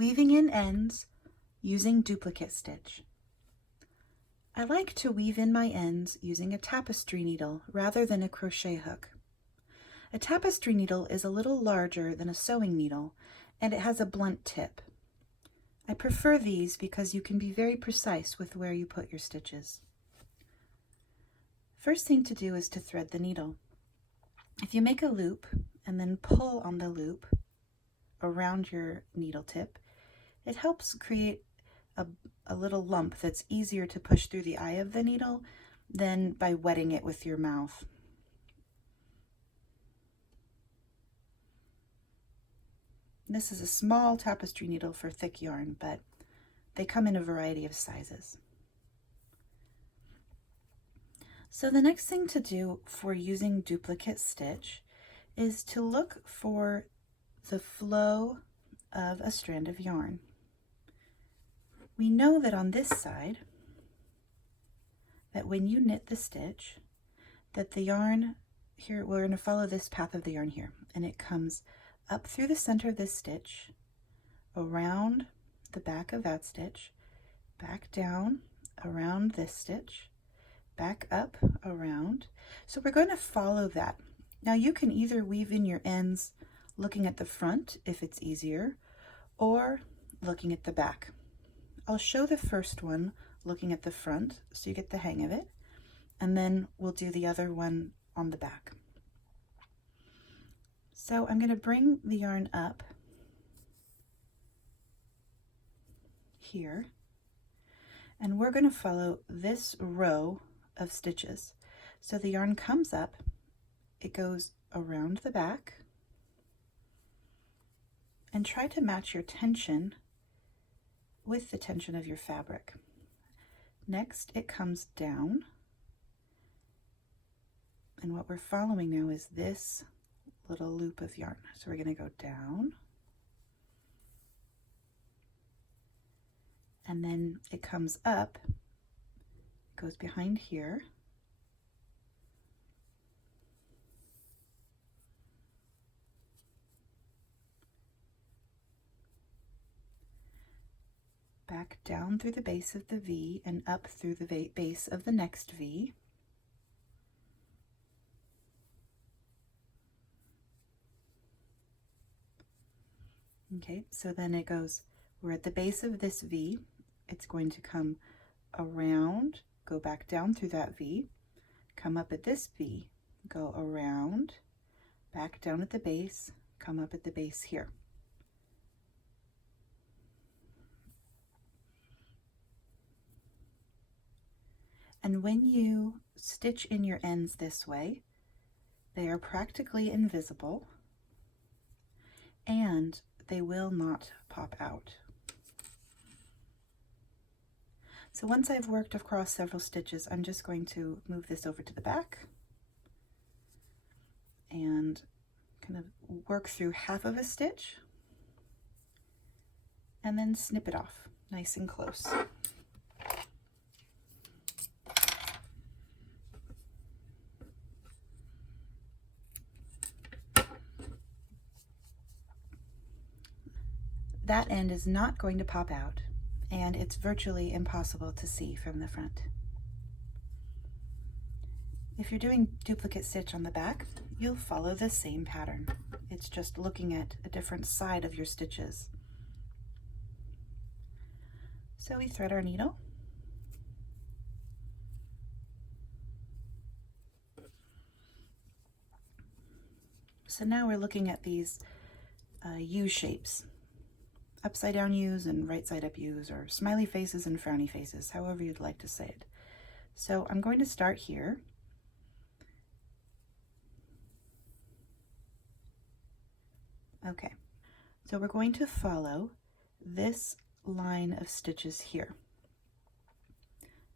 Weaving in ends using duplicate stitch. I like to weave in my ends using a tapestry needle rather than a crochet hook. A tapestry needle is a little larger than a sewing needle, and it has a blunt tip. I prefer these because you can be very precise with where you put your stitches. First thing to do is to thread the needle. If you make a loop and then pull on the loop around your needle tip, it helps create a little lump that's easier to push through the eye of the needle than by wetting it with your mouth. This is a small tapestry needle for thick yarn, but they come in a variety of sizes. So the next thing to do for using duplicate stitch is to look for the flow of a strand of yarn. We know that on this side, that when you knit the stitch, that the yarn here, we're going to follow this path of the yarn here, and it comes up through the center of this stitch, around the back of that stitch, back down around this stitch, back up around. So we're going to follow that. Now you can either weave in your ends looking at the front if it's easier, or looking at the back. I'll show the first one looking at the front so you get the hang of it, and then we'll do the other one on the back. So I'm going to bring the yarn up here, and we're going to follow this row of stitches. So the yarn comes up, it goes around the back, and try to match your tension with the tension of your fabric. Next, it comes down, and what we're following now is this little loop of yarn. So we're going to go down, and then it comes up, goes behind here, back down through the base of the V and up through the base of the next V. Okay, so then it goes, we're at the base of this V, it's going to come around, go back down through that V, come up at this V, go around, back down at the base, come up at the base here. And when you stitch in your ends this way, they are practically invisible and they will not pop out. So once I've worked across several stitches, I'm just going to move this over to the back and kind of work through half of a stitch and then snip it off nice and close. That end is not going to pop out, and it's virtually impossible to see from the front. If you're doing duplicate stitch on the back, you'll follow the same pattern. It's just looking at a different side of your stitches. So we thread our needle. So now we're looking at these U shapes. Upside down U's and right side up U's, or smiley faces and frowny faces, however you'd like to say it. So I'm going to start here. Okay, so we're going to follow this line of stitches here.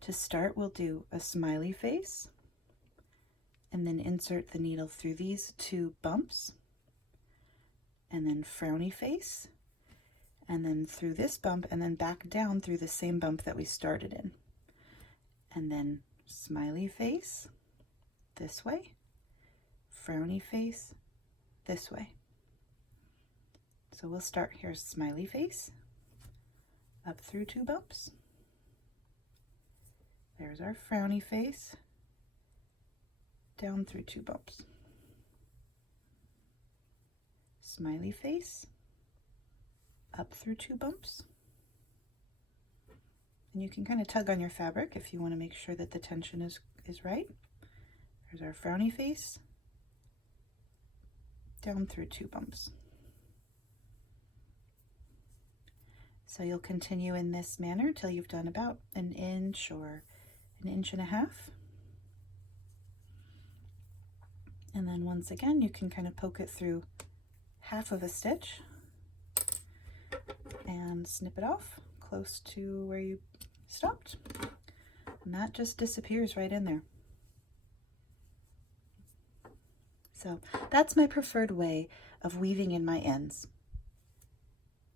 To start, we'll do a smiley face and then insert the needle through these two bumps, and then frowny face, and then through this bump, and then back down through the same bump that we started in. And then smiley face this way, frowny face this way. So we'll start here, smiley face, up through 2 bumps. There's our frowny face, down through 2 bumps. Smiley face, up through 2 bumps. And you can kind of tug on your fabric if you want to make sure that the tension is right. There's our frowny face, down through 2 bumps. So you'll continue in this manner till you've done about 1 inch or 1.5 inches. And then once again, you can kind of poke it through half of a stitch and snip it off close to where you stopped. And that just disappears right in there. So that's my preferred way of weaving in my ends.